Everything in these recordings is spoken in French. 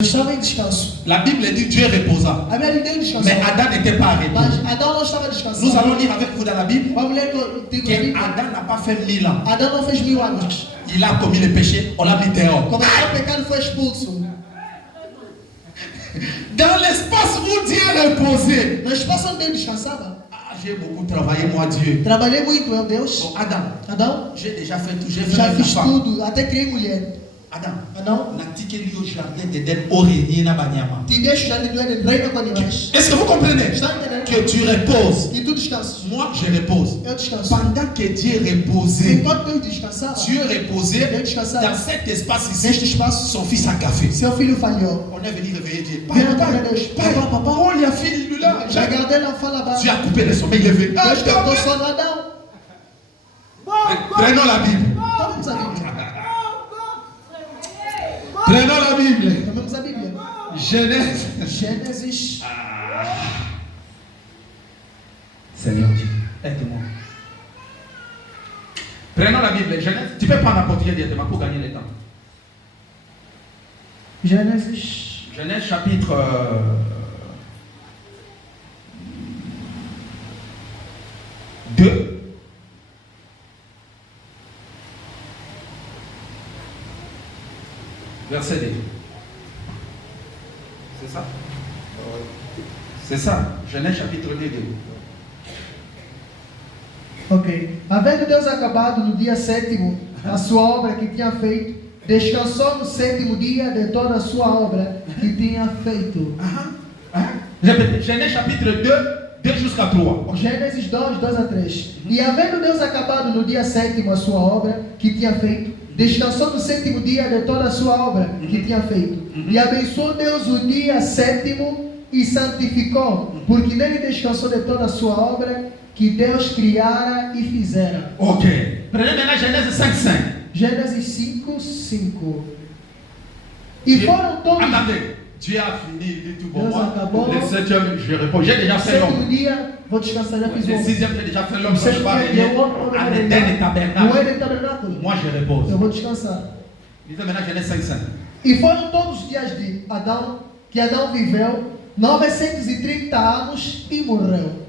estava em descanso. La Bible dit Dieu reposa. A Bíblia deu descanso. Mais Adam n'était pas arrêté. Mas Adão não estava descansando. Nous allons lire avec vous dans la Bible Vamos ler contigo a que Bíblia. Adam n'a pas fait 1000 ans. Adão não fez 1000 anos. Il a commis le péché, on l'a mis dehors. Cometeu o pecado e foi expulso. Dans l'espace où Dieu reposait. No espaço onde Deus descansava. Ah, j'ai beaucoup travaillé, moi, Dieu. Trabalhei muito, meu Deus. Bon, Adam, Adão, j'ai déjà fait tout, j'ai fait já même la fiz femme. tudo, até criei mulher. Adam, Adão, natikeli au jardin d'Éden origné na banyama. te deixo já de doer, reina com animais. Est-ce que vous comprenez Está entendendo? que tu reposes? E tu descansas. Moi, je repose. Eu descanso. Pendant que Dieu reposait, Enquanto Deus descansava, Dieu reposait Deus descansava. dans cet espace Neste ici. espaço, Son fils a café. seu filho falhou. On est venu réveiller Dieu. Viens Papa, adorer Deus. papa, Papa, papa. oh, il y a fini lui là. Já guardei l'enfant là-bas. Tu as coupé le sommeil, il est venu. Ah, Deus je cortou t'en sono, Adão. Prenons la Bible. Tomamos a Bíblia. Prenons la Bible. Tomamos a Bíblia. Genèse. Gênesis. Seigneur Dieu, aide-moi. Prenons la Bible. Genèse. Tu peux prendre en portugais directement pour gagner le temps. Gênesis. Genèse chapitre 2. Verset 2. C'est ça? C'est ça. Genèse chapitre 2. Ok. Havendo Deus acabado no dia sétimo a sua obra que tinha feito, descansou no sétimo dia de toda a sua obra que tinha feito. Répétez. Genèse chapitre 2, 2 jusqu'à 3. Gênesis 2, 2 a 3. E havendo Deus acabado no dia sétimo a sua obra que tinha feito, descansou no sétimo dia de toda a sua obra que tinha feito. E abençoou Deus o dia sétimo e santificou, porque nele descansou de toda a sua obra que Deus criara e fizera. Ok. Prenez maintenant Genèse 5, 5. Gênesis 5, 5. E foram todos. Attendez. Dieu a fini, il dit tout bon. Deus Moi, acabou. le 7e, je réponds. J'ai déjà No fait sétimo l'homme. dia, vou descansar, já fiz Le o 6e, j'ai déjà fait l'homme. O Quand je sétimo vais dia, arriver eu à l'Éden et No tabernacle, Éden tabernáculo. moi je repose. Eu vou descansar. Lisez maintenant Genèse 5, 5. E foram todos os dias de Adão, que Adão viveu 930 anos e morreu.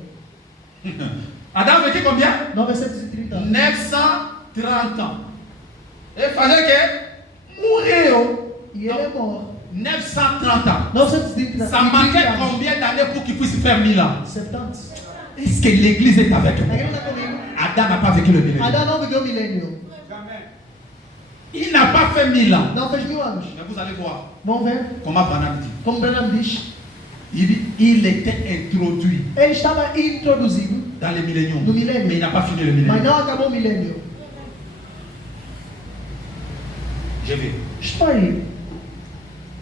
Adam a vécu combien? 930 anos. 930 ans. Et fallait que mourir. E ele é mort. 930 ans. 930 Ça manquait combien d'années pour qu'il puisse faire 1000 ans? 70. Est-ce que l'église est avec A nous? igreja está comigo. Adam n'a pas vécu le millénaire. Adão não viveu milênio. Il n'a pas fait 1000 ans. Não fez 1000 anos. Mais vous allez voir Vamos ver comment Branham dit. como Branham diz. Il était introduit Ele estava introduzido dans le millénium. no milênio. Mais il n'a pas fini le Mas millénium. não acabou o milênio. Je vais. Estou aí.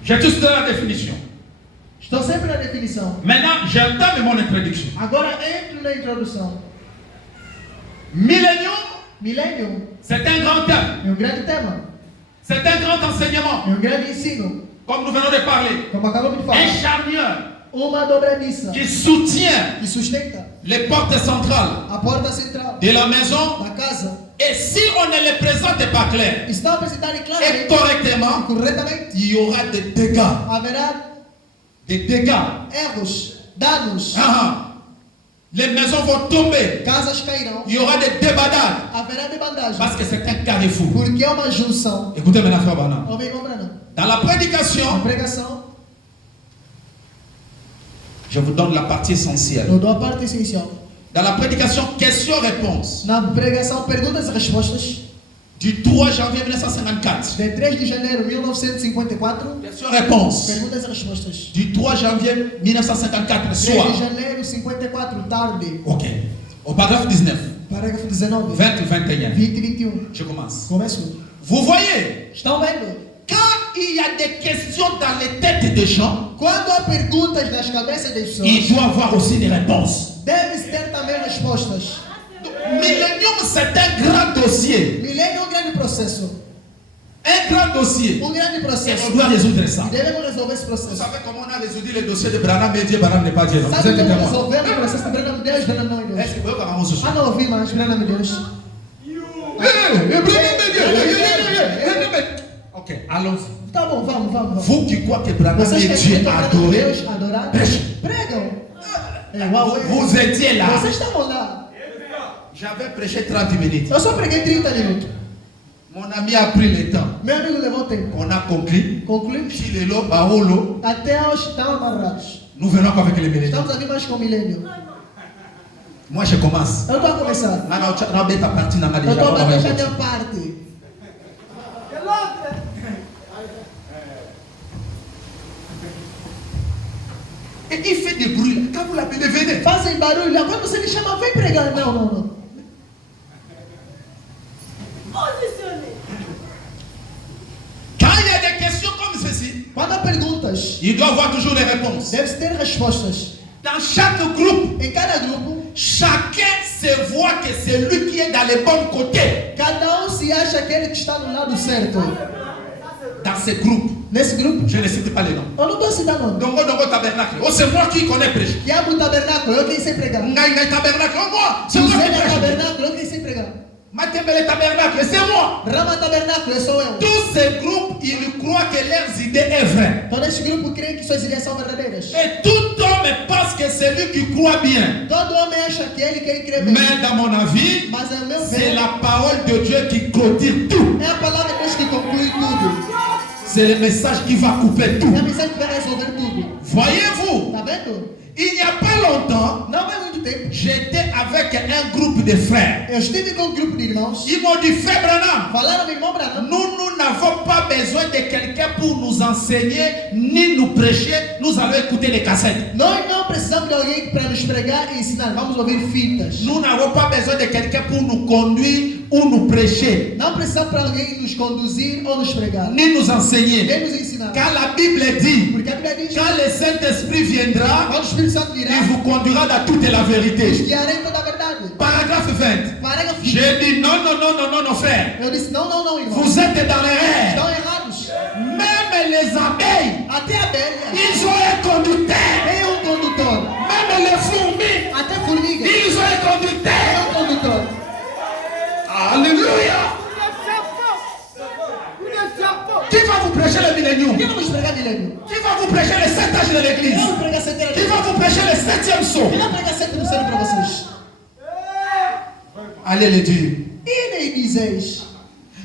J'ai tous donné la définition. Estou sempre na definição. Maintenant, j'entame mon introduction. Agora entro na introdução. Millénium, Milênio c'est un grand thème. é um grande tema. C'est un grand enseignement. É um grande ensino. Comme nous venons de parler. Como acabamos de falar. Un charnière Uma dobradiça qui soutient que sustenta les portes centrales a porta central de la maison. da casa. Et si on ne les présente pas clair Está apresentado et claramente, correctement, corretamente, il y aura des dégâts. haverá Des dégâts. erros, danos, Les maisons vont tomber. casas cairão, Il y aura des débandades. haverá debandagem, Parce que c'est un carrefour. porque é uma junção. Écoutez maintenant, frère Branham. Homem comprando. Dans la Na prédication, pregação, je vous donne la partie essentielle. eu dou a parte essencial. Dans la prédication, question-réponse. Na pregação, perguntas e respostas, Du 3 janvier 1954. de 3 de janeiro de 1954, Question-réponse. perguntas e respostas. Du 3 janvier 1954, 3 soir. de janeiro 54, tarde, Ok. Au paragraphe 19. parágrafo 19, 20 21. 20 e 21. Je commence. Começo. Vous voyez, Estão vendo? quand il y a des questions dans les têtes des gens, Quando há perguntas nas cabeças das pessoas, il doit y avoir aussi des réponses. deve ter também respostas. Millennium, c'est un grand dossier. Milênio é um grande processo. Un grand dossier. Um grande Et processo. on doit résoudre ça. E devemos resolver esse Vous processo. savez comment on a résolu le dossier de Branham et Dieu, Branham n'est pas Dieu. Non? Vous Sabe êtes como témoin. resolvemos o processo de Branham Deus, Branham não é Deus? Est-ce que vous pouvez vous Ah, não ouvi mais, Branham Deus. Ok. Ok, allons-y. Tá bom, vamos. Vous qui croyez que Branham Vocês est que Dieu acreditam que adoré, Deus adorado, prêchez. pregam. Uau, Vous étiez là. Vocês estavam lá. J'avais prêché 30 minutes. Eu só preguei 30 minutos. Mon ami a pris le temps. Meu amigo levou tempo. On a conclu. Concluímos. Chilelo, Baolo. Até hoje estão amarrados. Nous venons encore avec les milléniaux. Estamos a vir mais com o milênio. Moi, je commence. Eu estou a começar. Là, on a bête à partir dans ma Eu déjà. estou a On va bater já voir. minha parte. Et il fait des bruits. Quand vous l'appelez, venez. Fazem barulho. Quando você me chama, vem pregar. Não. Quand il y a des questions comme ceci, Quando há perguntas, il doit avoir toujours des réponses. deve ter respostas. Dans chaque groupe, Em cada grupo, chacun se voit que c'est lui qui est dans le bon côté. cada se acha aquele que está no lado certo. Dans ces groupes, Nesse grupo, je ne cite pas les noms. eu não estou citando nome. Dongo tabernacle. Oh, c'est moi qui connais prêcher. Diabo tabernáculo, eu quem sei pregar. Ngai tabernacle. Oh, moi, c'est moi qui José prêche. tabernáculo, eu quem sei pregar. Matembele tabernacle, c'est moi. Rama tabernáculo, sou eu. Tous ces groupes, ils croient que leurs idées est vraie. Todo esse grupo crê que suas ideias são verdadeiras. Et tout homme pense que c'est lui qui croit bien. Todo homem acha que ele crê bem. Mais dans mon avis, Mas é o meu c'est ver. la parole de Dieu qui clôture tout. É a palavra de Deus que conclui tudo. C'est le message qui va couper tout. É a mensagem que vai resolver tudo. Voyez-vous, Tá vendo? il n'y a pas longtemps, Não é muito tempo. j'étais avec un groupe de frères. Eu estive com um grupo de irmãos. Ils m'ont dit, frère Branham, Falaram, meu irmão Branham. nous n'avons pas besoin de quelqu'un pour nous enseigner ni nous prêcher. Nous allons écouter les cassettes. Nós não precisamos de alguém para nos pregar e ensinar. Vamos ouvir fitas. Nous n'avons pas besoin de quelqu'un pour nous conduire ou nous prêcher, Não precisamos para alguém nos conduzir ou nos pregar. ni nous enseigner. Nem nos ensinar. Car la Bible dit, Porque a Bíblia diz: quand le Saint-Esprit viendra, quando o Espírito Santo virá, il vous conduira dans toute la nos vérité. guiará em toda a verdade. Paragraphe 20. Parágrafo 20. J'ai dit non, frère. Eu disse: não, irmão. Vous êtes dans l'erreur. Estão errados. Même les abeilles, Até a abelha ils ont un conducteur. tem condutor. Même les fourmis, Até a formiga ils ont un tem conducteur. condutor. Alléluia. Qui va vous prêcher le millénium? Quem vai nos pregar milênio? Qui va vous prêcher les 7 âges de l'église? Quem vai pregar centenário? Qui va vous prêcher le 7e saut? Quem vai pregar sétimo céu para vocês? Allez le dire. E nem dizeis.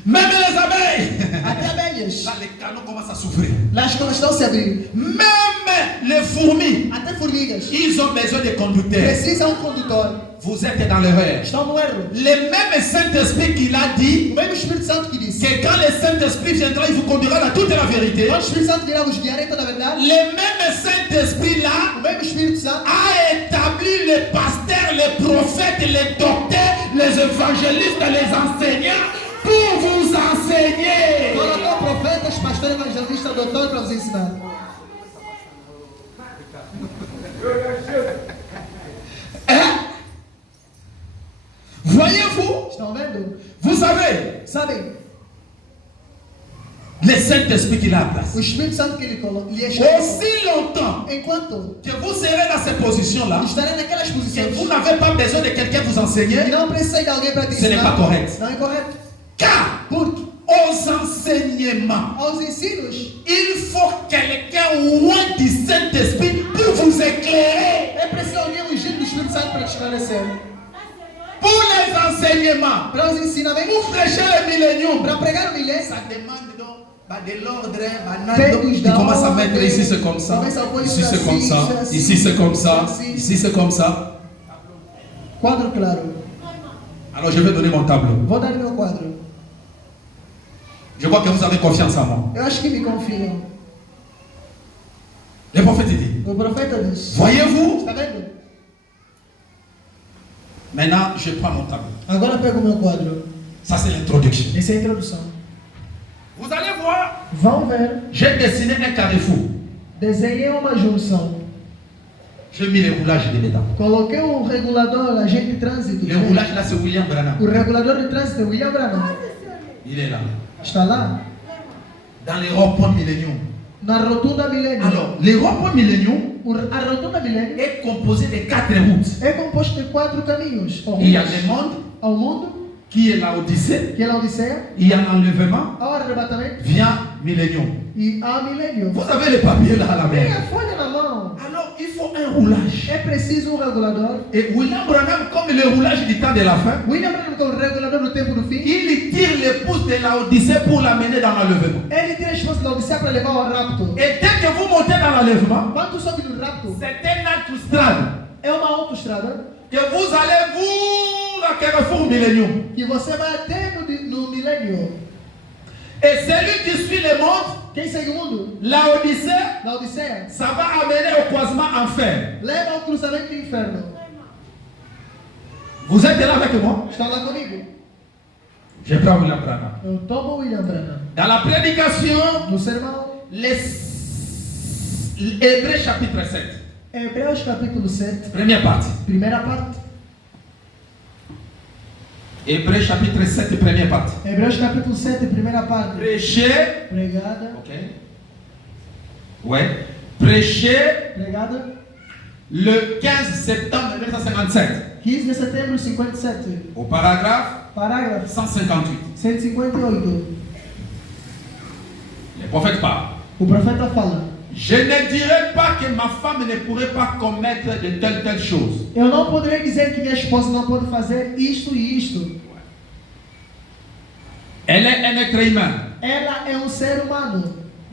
Même les abeilles. Até abelhas. Là, les canaux commencent à s'ouvrir. Lá as coisas estão a se abrir. Même les fourmis, Até formigas. ils ont besoin de conducteurs. Precisam condutor. Vous êtes dans l'erreur. Estão no erro. Le même Saint-Esprit qui l'a dit, O mesmo Espírito Santo que disse: que quand le Saint-Esprit viendra, il vous conduira dans toute la vérité. quando o Espírito Santo virá vos guiar em toda a verdade, Le même Saint-Esprit là o mesmo Espírito Santo a établi les pasteurs, les prophètes, les docteurs, les évangélistes, les enseignants pour vous enseigner. colocou profetas, pastores, evangelistas, doutores para vos ensinar. Hein? Voyez-vous, Estão vendo? vous savez, Sabem? le Saint-Esprit qui l'a O placé. Espírito Santo que ele colocou, lhe escolheu. Aussi longtemps Enquanto que vous serez dans ces positions-là, estará naquelas que vous posições n'avez pas besoin de quelqu'un vous enseigner, e não precisa de alguém para te ce n'est ensinar, pas correct. não é correto. Car Porque aux enseignements, aos ensinos il faut quelqu'un loin du Saint-Esprit pour vous éclairer. é preciso alguém ungido do Espírito Santo para te esclarecer. Pour les enseignements, Para os ensinamentos, pour prêcher le millénium, para pregar o milênio, ça demande donc de l'ordre. Fais-nous Tu commences à d'ordre. mettre ici c'est comme ça, Começa a pôr ici isso c'est comme assim, ça, isso assim, ici c'est comme ça, assim. ici c'est comme ça. quadro claro. Alors je vais donner mon tableau. Vou dar meu quadro. Je vois que vous avez confiance en moi. Eu acho que me confiam. Le prophète dit, O profeta diz: voyez-vous, está vendo? maintenant je prends mon tableau. Agora pego o meu quadro. Ça c'est l'introduction. Essa é a introdução. Vous allez voir, Vão ver. j'ai dessiné un carrefour. Desenhei uma junção. J'ai mis les roulages dedans. Coloquei um regulador, agente de trânsito. Le roulage là c'est William Branham. O regulador de trânsito é William Branham. Il est là. Está lá. Dans les ronds-points millénium. Na rotunda milênio. Alors, les ronds-points millénium A rotunda milênio est composé de 4 routes. é composto de 4 caminhos. Il y a le monde, Ao mundo, qui est l'Odyssée, que é a Odisseia, il y a l'enlèvement, há o arrebatamento vient millénium. e há o milênio. Vous avez les papiers là à la Tem main. a folha na mão. Alors, il faut un roulage. É preciso regulador. Et William Branham, comme le roulage du temps de la fin, William Branham, que é o regulador do tempo do fim, il tire l'épouse de l'Odyssée pour l'amener dans l'enlèvement. ele tira as forças da Odisseia para levar ao rapto. Et dès que vous montez dans l'enlèvement, Quando sobe no rapto, c'est un autostrade é uma autoestrada que vous allez vous à Carrefour Millennium. que você vai até no milênio. Et celui qui suit le monde, Quem segue o mundo? l'Odyssée, Na Odisseia, ça va amener au croisement enfer. leva ao cruzamento do inferno. Vous êtes là avec moi? Estão lá comigo? Je prends William Branham. Eu tomo William Branham. Dans la prédication, No sermão, Hébreux chapitre 7, Hebreus capítulo 7, première partie. primeira parte. Hébreux chapitre 7, première partie. Hebreus capítulo 7, primeira parte. Prêcher, Pregada, ok? Ouais. Prêcher pregada, le 15 septembre 1957 15 de setembro de 57. au paragraphe Parágrafo 158. 158. Le prophète parle. O profeta fala: Je ne dirai pas que ma femme ne pourrait pas commettre de telles choses. eu não poderei dizer que minha esposa não pode fazer isto e isto. Elle est un être humain. Ela é um ser humano.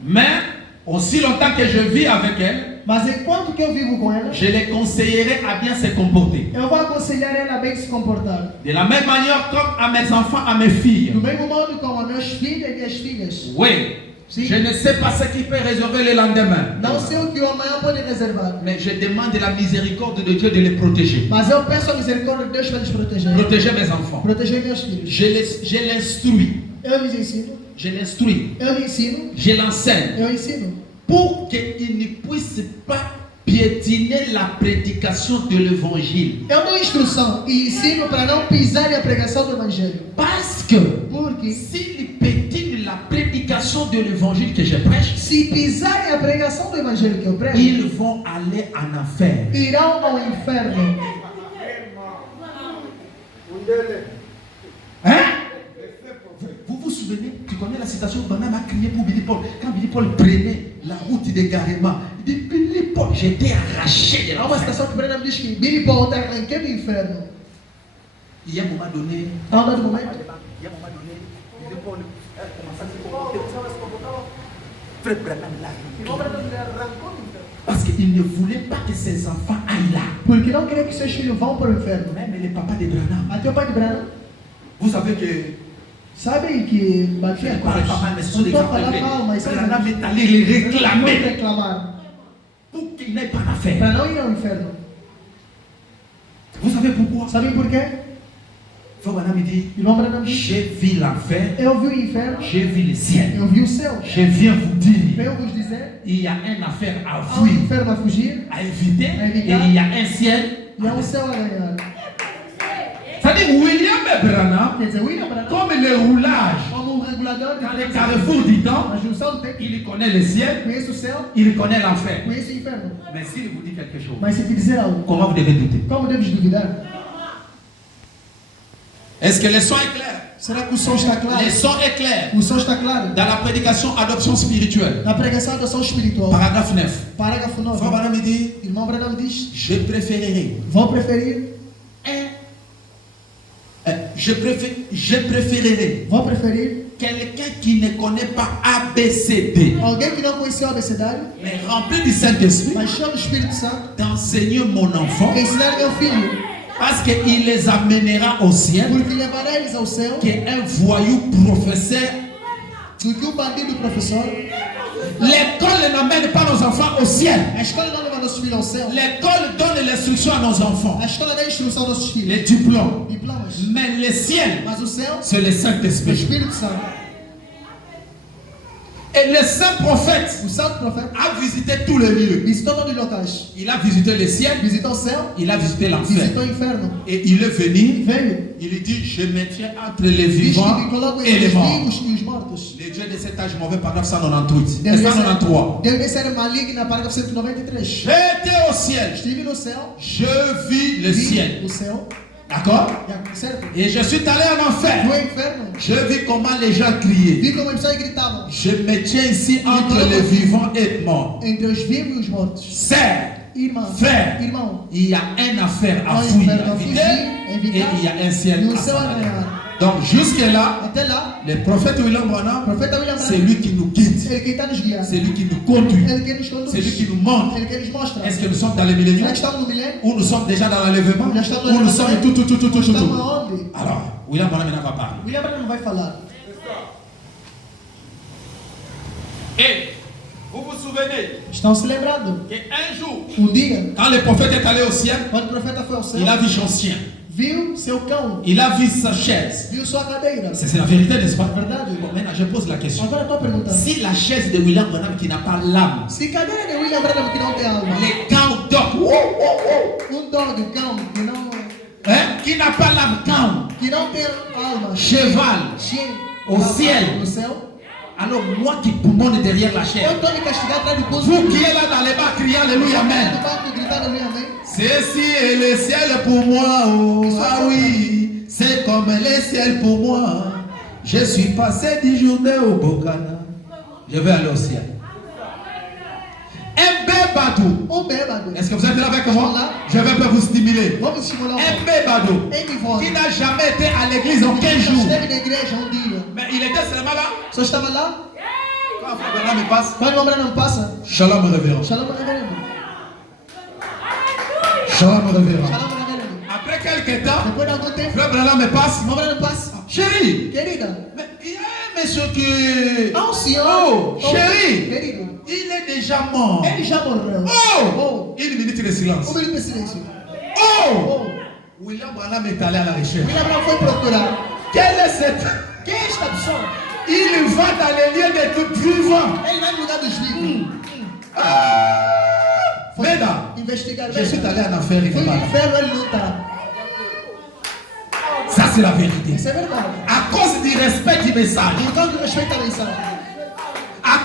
Mais aussi longtemps que je vis avec elle, Mas enquanto que eu vivo com ela, je les conseillerai à bien se comporter. eu vou aconselhar ela a bem se comportar. De la même manière comme à mes enfants, à mes filles. Do mesmo modo como a meus filhos e minhas filhas. Oui. Sim. Je ne sais pas ce qui peut réserver le lendemain. Não sei o que o amanhã pode reservar. Mais je demande la miséricorde de Dieu de les protéger. Mas eu peço a misericórdia de Deus para les proteger. Protéger mes enfants. Proteger meus filhos. Je l'instruis. Eu lhes ensino. Je l'instruis. Eu lhe ensino. Je l'enseigne. Eu ensino. Pour qu'ils ne puissent pas piétiner la prédication de l'évangile. Eu dou instrução e ensino para não pisar a pregação do Evangelho. Parce que Porque s'ils piétinent la prédication de l'évangile que je prêche, se pisarem a pregação do Evangelho que eu prego, ils vont aller en enfer. irão ao inferno. Hein? Vous vous souvenez, tu connais la citation où Branham a crié pour Billy Paul. Quand Billy Paul prenait la route d'égarement, il dit Billy Paul, j'étais arraché de Há uma l'enfer. citação que Branham diz que Billy Paul está arranquando do inferno. Il y a un moment donné, Há um dado momento, Billy Paul commençait à se comporter. Vous savez ce qu'on comportait? Frère Branham l'a. Parce qu'il ne voulait pas que ses enfants aillent là. porque não queria que seus filhos vão para o inferno. Même les papas de Branham. Até o pai de Branham, Vous savez que sabe que batia je ne parle pas mal, mais ce sont não des estou a exemples falar mal, mas Branham est allé les não réclamer reclamar pour qu'ils n'aient pas d'affaires. para não ir ao inferno. Vous savez pourquoi? Sabem por quê? Frère Branham dit Irmão Branham diz: j'ai vu l'enfer, eu vi o inferno, j'ai vu le ciel. eu vi o céu. Je viens vous dire, Venho vos dizer, il y a une affaire à há um fuir, inferno a fugir à éviter, À éviter. et il y a un ciel. e há um céu a ganhar. C'est-à-dire William Branham, Quer dizer, William Branham, comme le roulage como regulador dans de les carrefours du temps, na junção do tempo, il connaît le ciel, conhece o céu, il connaît l'enfer. conhece o inferno. Mais s'il vous dit quelque chose, Mas se te dizer algo, comment vous devez douter? como deves duvidar? Est-ce que le son est clair? Será que o som está claro? Le son est clair. O som está claro? Dans la prédication adoption spirituelle, Na pregação da adoção espiritual, paragraphe 9, parágrafo 9, Frère Branham dit, irmão Branham diz: je préférerais vão preferir, je préférerais vão preferir quelqu'un qui ne connaît pas ABCD, alguém que não conheceu o abecedário, mais rempli du Saint-Esprit, mas cheio do Espírito Santo, d'enseigner mon enfant, ensinar meu filho, parce qu'il les amènera au ciel, porque levará eles ao céu, qu'un voyou professeur. do que um bandido professor. L'école n'amène pas nos enfants au ciel. A escola não leva nossos filhos ao céu. L'école donne l'instruction à nos enfants, A escola dá instrução aos nossos filhos. les diplômes. Diplomas. Mais le ciel, Mas o céu, c'est le o Saint-Esprit. Espírito Santo. Et le saint prophète O santo profeta a visité tous les lieux. visitou todos os locais. Il a visité le ciel, Visitou o céu, il a visité l'enfer. visitou o inferno. Et il est venu, Veio. il dit, je me tiens entre les Diz que vivants me coloco et entre les os morts. vivos e os mortos. Les dieux de cet âge mauvais, paragraphe 198. Deus 193. deve ser maligna, parágrafo 193. J'étais au ciel, Estive no céu, je vis le vi ciel. o céu, D'accord? Certo? Et je suis allé en enfer. No inferno. Je vis comment les gens criaient. Vi como eles gritavam. Je me tiens ici entre les vivants et les morts. Entre os vivos e os mortos. Serre, Irmão, frère, irmão, il y a une affaire à há um fouiller, inferno à a vider, fugir, et il y a un ciel no à céu a s'en aller. ganhar. Donc jusque-là, Até lá, le prophète William Branham, o profeta William c'est Branham, lui qui nous guide, ele que está nos guiando. c'est lui qui nous conduit, Ele que nos conduz. c'est lui qui nous montre. Ele que nos mostra. Est-ce que nous sommes dans les Será milléniums que estamos no milênio? ou nous sommes déjà dans l'enlèvement Já estamos no ou nous sommes levantamento? tout. Estamos aonde? Alors, William Branham maintenant va parler. William Branham vai falar. Et vous vous souvenez Estão se lembrando? qu'un jour, Dia, quand le prophète est allé au ciel, quando o profeta foi ao céu, il a vu son chien, viu seu cão, il a vu sa chaise. viu sua cadeira. C'est la vérité, n'est-ce pas? Verdade? Bon, maintenant, je pose la question. Agora eu estou perguntando. Si la chaise de William Branham qui n'a pas l'âme, Se cadeira de William Branham que não tem alma, les cans d'or, dog, cão, qui n'a pas l'âme, can, que não tem alma, cheval, chien, au ciel. no céu, Alors moi qui poumonne derrière la chaise, eu estou me castigando atrás do pulso. vous qui êtes là dans les bas criez Alléluia, Amen. No banco gritando aleluia, amém. Ceci est le ciel pour moi, oh, ah oui, c'est comme le ciel pour moi. Je suis passé 10 journées au Bocana. Je vais aller au ciel. Un bébadou. Bêbado. Est-ce que vous êtes là avec moi? Là. Je vais pas vous stimuler. Vamos estimular Un bébadou Ei, qui n'a jamais été à l'église en 15 jours. Esteve na igreja dia. Mais il était seulement là. Só estava lá. Quand Frère Branham me passe. Quando o Branham passa, Shalom révérend. Shalom reverendo. Shalom révérend. Shalom reverendo. Après quelques temps, Depois de algum tempo, Frère Branham me passe. o Branham passa. Chérie, Querida, mais il y a un monsieur qui... há senhor. Oh, chérie. Querido, Il est déjà mort. ele já morreu. Oh! Une minute de silence. Minuto de silêncio. Oh! William Branham est allé à la recherche. William Branham foi procurar. Quelle est cette... Quem é esta pessoa? Il va dans les lieux des tout vivants. Ele vai no lugar dos vivos. Mesdames, Investigar. je suis allé en affaire et Foi no pas là. inferno, ele não está. Ça, c'est la vérité. Isso é verdade. À cause du respect du message. Por causa do respeito à mensagem. À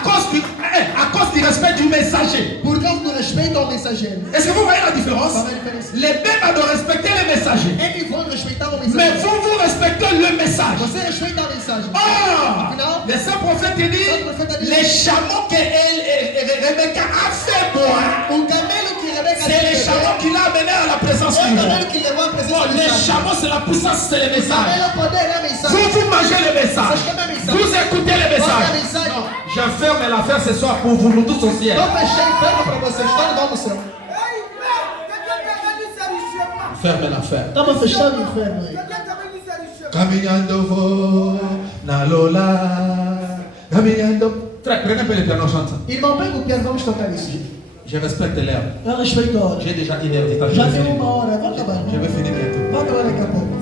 cause du respect du messager. Por causa do respeito ao mensageiro. Est-ce que vous voyez la différence? Qual é a diferença? Les bébés doivent respecter les messagers. Eles vão respeitar o Mais mensageiro. vous respectez le message. Você respeita a mensagem. Ah! Afinal, Le saint prophète dit, les chameaux que Rebecca a fait boire, o camelo que Rebeca c'est les chameaux qui l'a amené à la présence é du o roi. camelo que levou a presença Bon, do les mensagem. chameaux, c'est la puissance, c'est le O message. camelo é o poder, é a mensagem. Vous mangez le message. Vous écoutez le message. Non, je ferme l'affaire ce soir pour vous, nous tous au ciel. Não fechei inferno para vocês, todos vão no céu. Ferme l'affaire. Estava fechado o inferno aí. Caminhando na Lola. Caminhando. Frère, prenez un peu le piano, chante ça. Irmão, pega o piano, vamos tocar isso. Je respecte l'heure. Eu respeito a hora. J'ai déjà une heure de temps. Já tem uma hora, vai acabar. Je vais finir bientôt. Vai acabar daqui a pouco.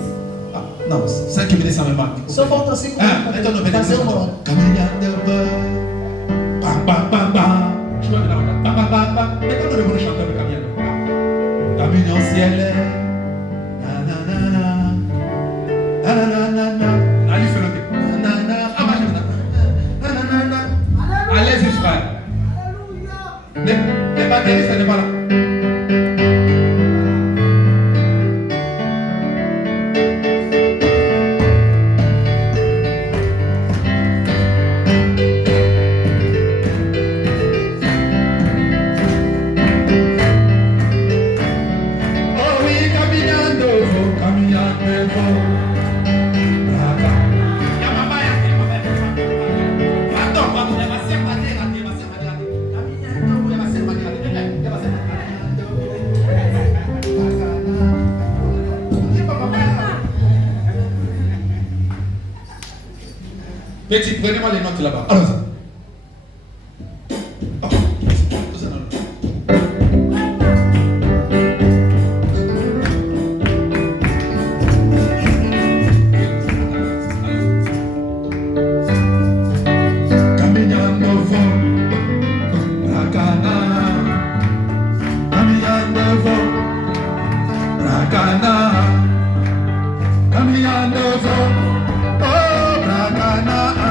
Ah, non, 5 minutes, ça me manque. Só falta 5 Ah, então não minutos para fazer uma perdemos. hora. Caminhando. Bam, bam, bam, bam. Je vais venir là. Bam, bam, bam, bam. Maintenant, nous devons chanter le caminhando. Caminhando au ciel. Na, na, na, na. Na, na, na, na, na. Allez, fais-le. Na, na, na. Ah, ma chérie. Na, na, na, na. Allez-y, frère. Les batteries, ce n'est pas là. Petit, prenez-moi les notes là-bas. Allons-y. Caminhando, oh, Bragana.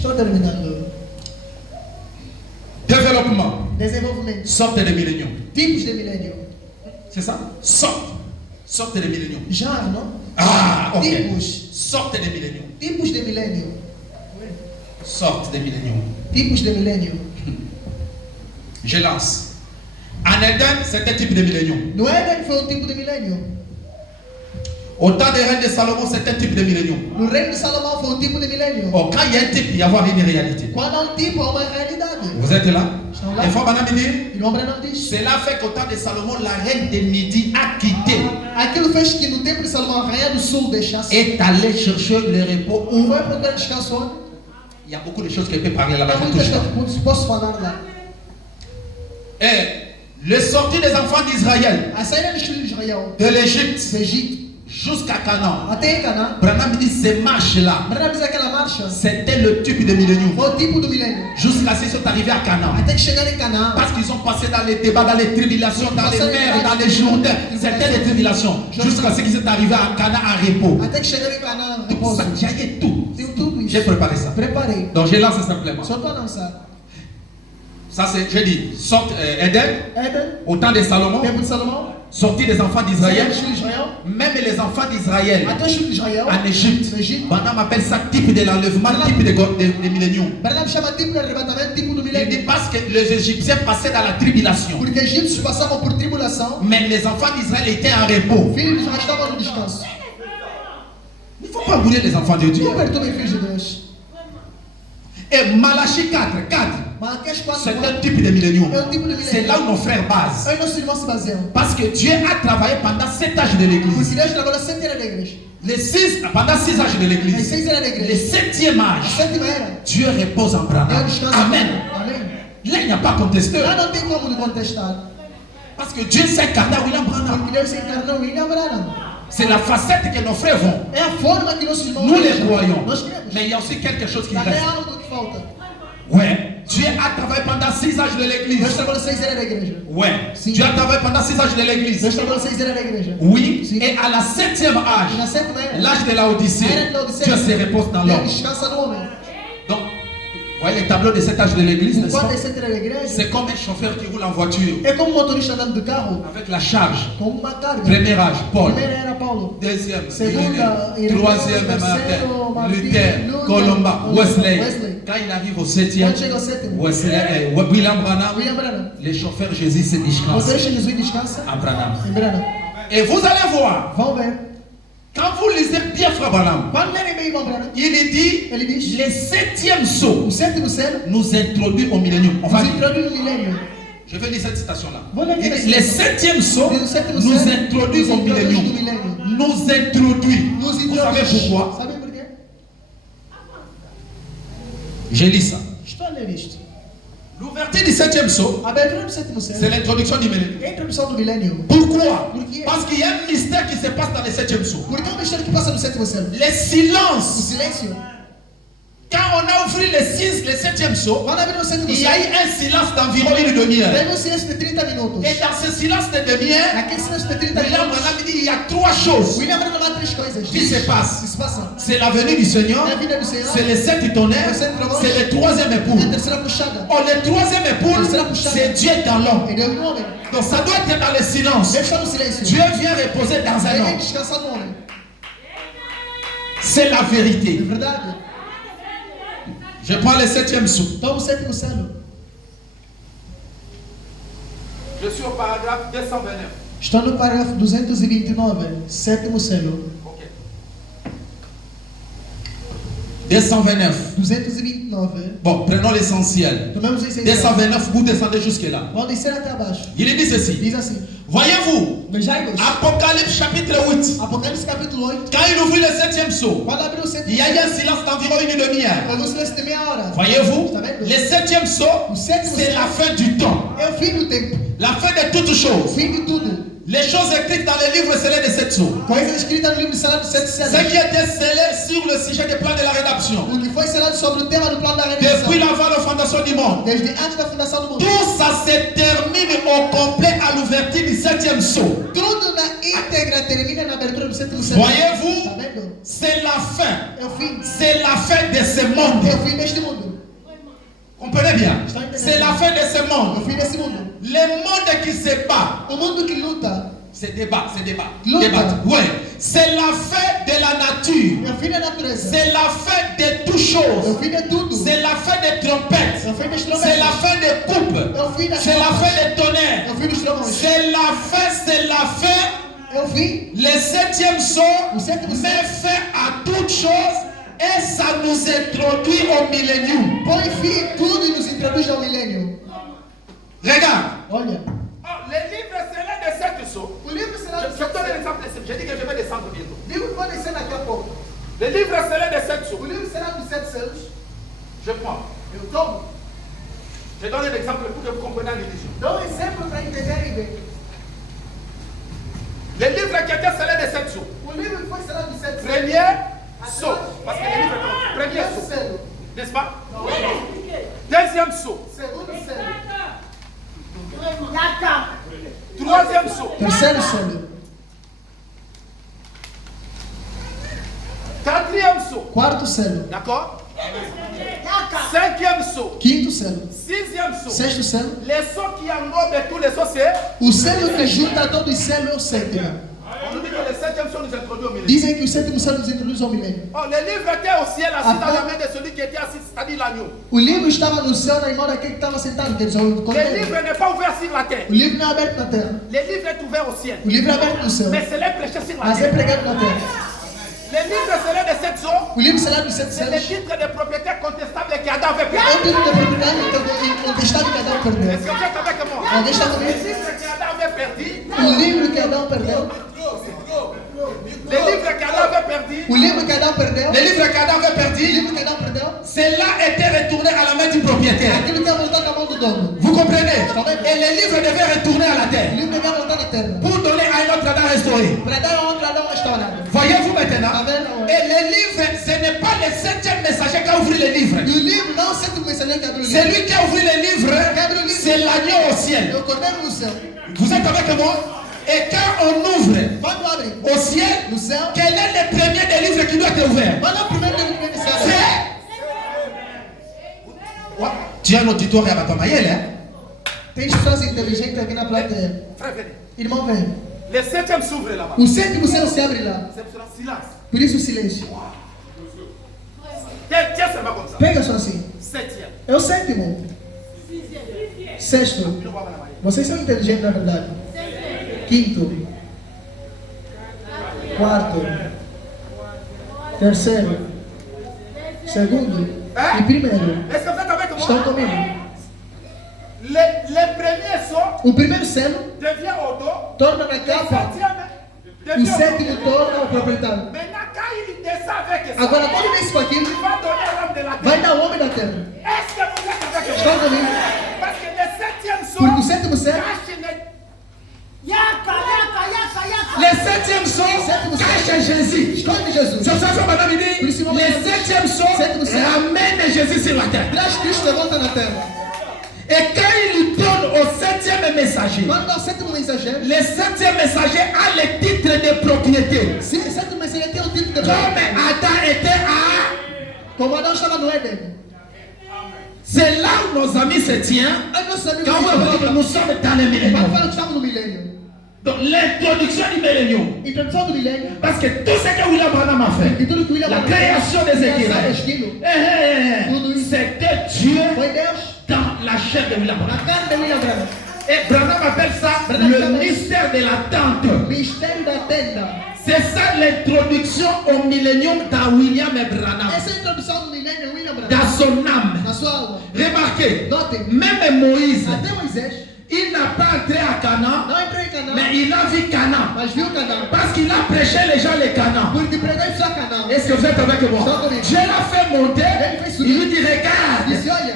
Estou terminando. Développement. Desenvolvimento. Sorte de millénium. Tipos de milênio. C'est ça? Sorte de millénium. Já, não? Ah, ok. Tipos. Sorte de millénium. Tipos de milênio. Sorte de millénium. Tipos de milênio. Je lance. En Éden, c'était type de millénium. No Éden foi tipo de milênio. Au temps des reines de Salomon, c'était type de millénium. No reino de Salomão foi tipo de milênio. Oh, quand il y a un type, il y a avoir une réalité. Quando há tipo, há uma realidade. Vous êtes là? Estão lá. Les femmes me dire, E o homem não diz. cela fait qu'au temps de Salomon, la reine de Midi a quitté, Aquilo fez que no tempo de Salomão, a rainha do sul deixasse. est allée chercher le repos où Foi procurar descanso onde? il y a beaucoup de choses qu'elle peut parler là-bas. Há je muitas touche pas. coisas que posso falar lá. Et le sortie des enfants d'Israël A saída dos filhos de Israel, de l'Égypte do Egito, jusqu'à Canaan, até Canaã, Branham dit ces marches-là, Branham diz aquela marcha, c'était le type de millénium. foi o tipo do milênio. Jusqu'à ce qu'ils sont arrivés à Canaan. Até que chegaram em Canaã. Parce qu'ils ont passé dans les débats, dans les tribulations, dans les mers, dans les Jourdains. C'était des tribulations. Jusqu'à ce qu'ils sont arrivés à Canaan en repos. Até que chegaram em Canaã, Tout repouso. ça, il y a tout. Tem tudo J'ai isso. préparé ça. Preparei. Donc je lance simplement. Só estou a lançar. Ça c'est, j'ai dit, sorte Éden, Éden, au temps de Salomon, tempo de Salomão, sortie des enfants saída d'Israël, dos filhos de Israel, même les enfants d'Israël até os filhos de Israel, en Égypte. no Egito. Maintenant, on appelle ça type de l'enlèvement, type de millénium. Branham chama tipo de arrebatamento, tipo do Il dit milênio. parce que les Égyptiens passaient dans la tribulation. Porque egípcios passavam por tribulação, Mais les enfants d'Israël étaient en repos. filhos de Israel estavam no descanso. Il ne faut pas brûler les enfants de Dieu. Não perturbem filhos de Deus. Et Malachie 4, Malaquias 4, c'est un type de millénium. é um tipo de C'est là milênio. où nos frères basent. Aí nossos irmãos se baseiam. Parce que Dieu a travaillé pendant 7 âges de Porque l'église. Deus trabalhou 7 era da igreja. Pendant 6 âges de As l'église. 6 era da Le igreja. 7e A âge, sétima era. Dieu repose en Deus Branham. descansa. Amen. Amém. Là, il n'y a pas contesté. Lá não tem como de contestar. Parce que Dieu s'est incarné à William Branham. Porque Deus se encarnou em William Branham. C'est la facette que nos frères vont. É a forma que nossos irmãos Nous les vejam. croyons. Nós cremos. Mais il y a aussi quelque chose qui Também reste. há algo que falta. Ouais. Dieu a travaillé pendant 6 âges de Deus l'église. trabalhou 6 era da igreja. Ouais. Si. Dieu a travaillé pendant 6 âges de l'église. Deus trabalhou 6 era da igreja. Oui. Si. Et à la 7e E na âge, sétima era. l'âge de la Odyssée, Era de Laodicea. Dieu se repose dans Deus l'homme. descansa no homem. Donc, vous voyez les tableaux de cet âge de l'église, O n'est-ce pas? quanto é 7 era da igreja? C'est comme un chauffeur qui roule en voiture É como um motorista andando de carro avec la charge. com uma carga. Premier âge, Paul. Primeiro era Paulo. Deuxième, Segunda, Irénée. Troisième, terceiro, Martin. Martin, Luther, Luther, Colomba, Wesley. Wesley. Quand il arrive au 7e, Quando chega ao sétimo, William Branham, William Branham. les chauffeurs Jésus se O descansent motorista Jesus descansa à Branham. em Branham. Et vous allez voir, Vão ver. quand vous lisez bien Frère Branham, Quando lerem bem irmão Branham, il dit ele diz: le 7e saut o sétimo selo nous introduit au millénium. On va nos lire. introduz no milênio. Je vais lire cette citation-là. Voilà, Il il dit, est- le 7e saut Le sétimo nous selo introduit nos au introduz millénium. no milênio. Nous introduit. Nos Vous savez introduz. pourquoi? Sabem por quê? J'ai lu ça. Estou a ler isto. L'ouverture du 7e saut, A abertura do sétimo c'est selo l'introduction du millénium. é a introdução do milênio. Pourquoi? Por quê? Parce qu'il y a un mystère qui se passe dans le 7e saut. Porque é um mistério que passa no sétimo selo. Le O silence. silêncio. Quand on a ouvert le 7e saut, Quando abriu o sétimo il y a selo, eu un silence d'environ une demi-heure. teve um silêncio de 30 minutos. Et dans ce silence de demi-heure, Naquele silêncio de 30 William minutos, Branham dit il y a 3 choses William Branham há 3 coisas qui se passent. que se passam. C'est la venue du Seigneur, A vida do Senhor, c'est le 7 tonnerre, Le sept trombones. c'est le 3e époux. a terceira puxada. Oh, le 3e époux, c'est Dieu dans l'homme. E Deus no homem. Donc ça doit être dans le silence. Deus está no silêncio. Dieu vient reposer dans un Ele homme. descansa no homem. C'est la É vérité. verdade. Je prends le 7e saut. Toma o sétimo selo. Je suis au paragraphe 229. Estou no parágrafo 229. Sétimo selo. Ok. 229. 229. Bon, prenons l'essentiel. Tomamos em 6 229, vous descendez jusque-là. Vão descer até abaixo. Il dit ceci. Diz assim. Voyez-vous, Vejai-vos. Apocalypse chapitre 8. Apocalipse capítulo 8. Quand il ouvrit le 7e saut, Quando abriu o il sétimo y a eu selo, un silence d'environ une demi-heure. foi um silêncio de meia hora. Voyez-vous, Está vendo? le 7e saut, O sétimo c'est selo la fin du temps. é o fim do tempo. La fin de toutes O choses. fim de tudo. Les choses écrites dans les livres scellés de 7 sauts. Coisas escritas no livro selado de 7 Ce selos. qui était scellé sur le sujet des plans de la rédemption. O que foi selado sobre o tema do plano da redenção. Depuis l'avant la fondation du monde. Desde antes da fundação do mundo. Tout ça se termine au complet à l'ouverture du 7e saut. Tudo na íntegra termina na abertura do sétimo céu. Voyez-vous, Tá vendo? c'est la fin. É o fim. C'est la fin de ce monde. É o fim deste mundo. Comprenez bien. C'est la fin de ce É o monde. fim desse mundo. Le monde qui se bat. O mundo que luta. C'est débat. Luta. Débat. Oui. C'est la fin de la nature. É o fim da natureza. C'est la fin de toutes É o choses. fim de tudo. C'est la fin des trompettes. É o fim das C'est trombetas. la fin des coupes. É o fim das C'est la trompas. fin des tonnerres. É o fim dos trovões. C'est la fin. É o fim. Le septième saut O sétimo céu met fin à toutes choses et ça nous introduit au millénium. põe fim em tudo e nos introduz ao milênio. Regarde. Olha. Les livres seraient de sept sauts. O livro será Je do donne sétimo. l'exemple. J'ai dit que je vais descendre bientôt. O livro pode ser daqui a pouco. Les livres seraient de sept O sauts. livro será dos 7 selos. Je prends. Eu tomo. Je donne un exemple pour que vous compreniez la religion. Dou um exemplo para entenderem bem. Les livres qui étaient seraient de sept sauts. O livro que foi será dos 7 selos. Premier saut. Parce que les livres sont premier Primeiro saut. selo. N'est-ce pas? Deuxième saut. Segundo selo. Troisième saut. Terceiro selo. Quatrième saut. Quarto selo. D'accord? Cinquième saut. Quinto selo. Sixième saut. Sexto selo. Les sauts qui englobent tous les sauts, c'est. O selo que junta todos os selos é o sétimo. On nous dit que le septième saut nous introduit au milieu. Dizem que o sétimo selo nos introduz ao milênio. Oh, le livre était au ciel assis dans Après- la main de celui qui était assis, c'est-à-dire l'agneau. O livro estava no céu na mão daquele que estava sentado, quer dizer, o Le cordeiro. livre n'est pas ouvert sur la terre. O livro não é aberto na terra. Le livre est ouvert au ciel. O livro é aberto no céu, Mais c'est les prêchés sur la mas é terre. pregado na terra. Le livre serait de sept sauts. O livro será dos 7 C'est le selos. titre de propriétaire contestable que Adam avait É o perdu. título de propriedade contestável que Adão perdeu. Est-ce que vous êtes avec moi? Alguém está Le comigo? livre que Adam avait perdu. O livro que Adão perdeu. Le livre que Adam avait perdu. O livro que Adão perdeu. Le livre qu'Adam avait O perdu. livro que Adão perdeu. Cela était retourné à la main du propriétaire. Aquilo que ia voltar na mão do dono. Vous comprenez? Et le livre devait retourner à la O terre livro devia voltar na terra. pour donner à un autre Adam restauré. Para dar a outro Adão restaurado. Voyez-vous maintenant? Tá vendo? Et le livre, ce n'est pas le septième messager qui a ouvert le livre. E o livro não é o sétimo mensageiro que abriu o livro. Celui qui a ouvert le livre, c'est l'agneau au É ciel. o cordeiro no céu. Vous êtes avec moi? Et quand on ouvre Quando abre au ciel, no céu, quel est le premier des livres qui doit être ouvert? qual é o primeiro livro que vem do céu? Ouais. Tu as un auditoire à Batamayel, hein? Tem pessoas inteligentes aqui na plateia. Frère, venez. Irmão, vem. Le septième s'ouvre là-bas. O sétimo céu se abre lá. C'est sur silence. Por isso o silêncio. Tiens seulement comme ça. Pega só assim. Septième. É o sétimo. Sexto. Vocês são inteligentes na verdade. Quinto. Quarto. Terceiro. Segundo. E primeiro. Est-ce que vous êtes avec Estão moi? comigo? Le premier saut O primeiro selo devient au dos. torna na Le capa. septième O devient au sétimo dos. torna o proprietário. Maintenant, quand il descend avec ça, Agora, quando vem isso com aquilo, il va donner à l'homme de la vai terre. dar ao homem da terra. Est-ce que vous êtes avec Estão moi? comigo? Parce que le septième Porque o saut sétimo selo, cache Le septième saut sétimo cache selo, Jésus. esconde Jesus. C'est ça que madame dit. Le septième saut Septième saut. ramène Jésus sur la terre. Traz Cristo de volta na terra. Et quand il donne au septième messager, Quando dá o sétimo mensageiro, le septième messager a le titre de propriété. se o sétimo mensageiro tem o título de Comme Adam était à... como Adão estava no Éden. C'est là où nos amis se tiennent. Aí nossos amigos Quand vous voyez que nous sommes dans le Vamos millénium. falar que estamos no milênio. Donc l'introduction du millénium. Introdução do milênio. Parce que tout ce que William Branham a fait, E tudo que William la Branham création des fez, équilibres, esquilo, c'était Dieu foi Deus dans la chair de William na Branham. carne de William Branham. Et Branham appelle ça le mystère de l'attente. Mistério da tenda. C'est ça l'introduction au millénium dans William Branham, Essa é a introdução do milênio William Branham. dans son âme. Na sua alma. Remarquez, Notem, même Moïse, até Moisés il n'a pas entré à Canaan, não entrou em Canaã, mais il a vu Canaan. mas viu Canaã. Parce qu'il a prêché les gens les Canaan. Porque pregou em sua Canaã. Est-ce que vous êtes avec moi? Dieu l'a fait monter, il lui dit regarde Disse, olha,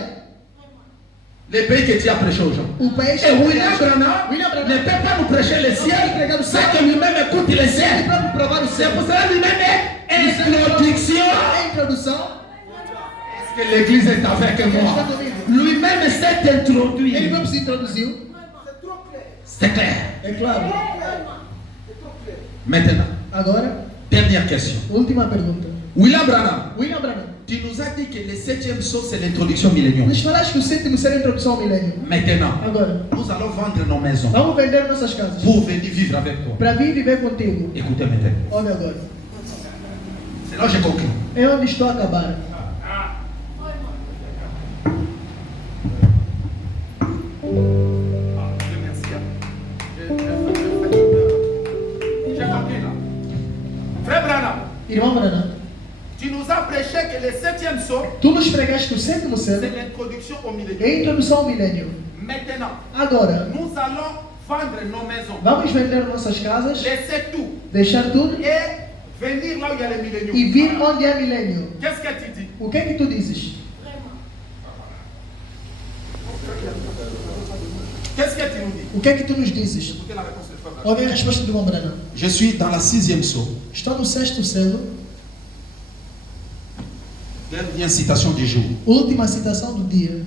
les pays que tu as prêché aux gens. o país... Et William Branham William ne Branham peut pas nous prêcher le ciel sans que lui-même écoute le ele ciel. próprio provar o C'est céu. pour cela lui-même est introduction. A introdução, Est-ce que l'église est avec moi? Lui-même s'est ele introduit. próprio se introduziu. C'est clair. É claro. Maintenant, Agora, dernière question. última pergunta. William Branham, William Branham, tu nous as dit que le 7e saut, c'est l'introduction millénium. nos falaste que o sétimo será a introdução ao milênio. Maintenant, Agora, nous allons vendre nos maisons vamos vender nossas casas pour venir vivre avec toi. para vir viver contigo. Écoutez maintenant. Ouve agora. C'est là que j'ai conclu. É onde estou a acabar. Frère Branham, Irmão Branham, tu nous as prêché que le 7e saut, tu nos pregaste que o sétimo c'est selo l'introduction au é a millénium. introdução ao milênio. Maintenant, Agora, nous allons vendre nos maisons, vamos vender nossas casas, laisser tout deixar tudo et venir là où il y a le millénium. e vir onde há milênio. Qu'est-ce que tu dis? O que é que tu dizes? Qu'est-ce que tu nous dis? O que é que tu nos dizes? Écoutez la réponse de Frère Branham. Ouve a resposta do irmão Branham. Je suis dans la 6e saut. Estou no sexto selo, Dernière citation du jour. última citação do dia.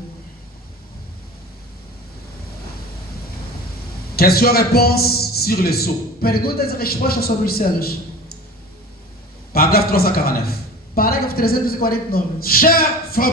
Question-réponse sur les sauts. Perguntas e respostas sobre os selos. Paragraphe 349. Parágrafo 349. Cher frère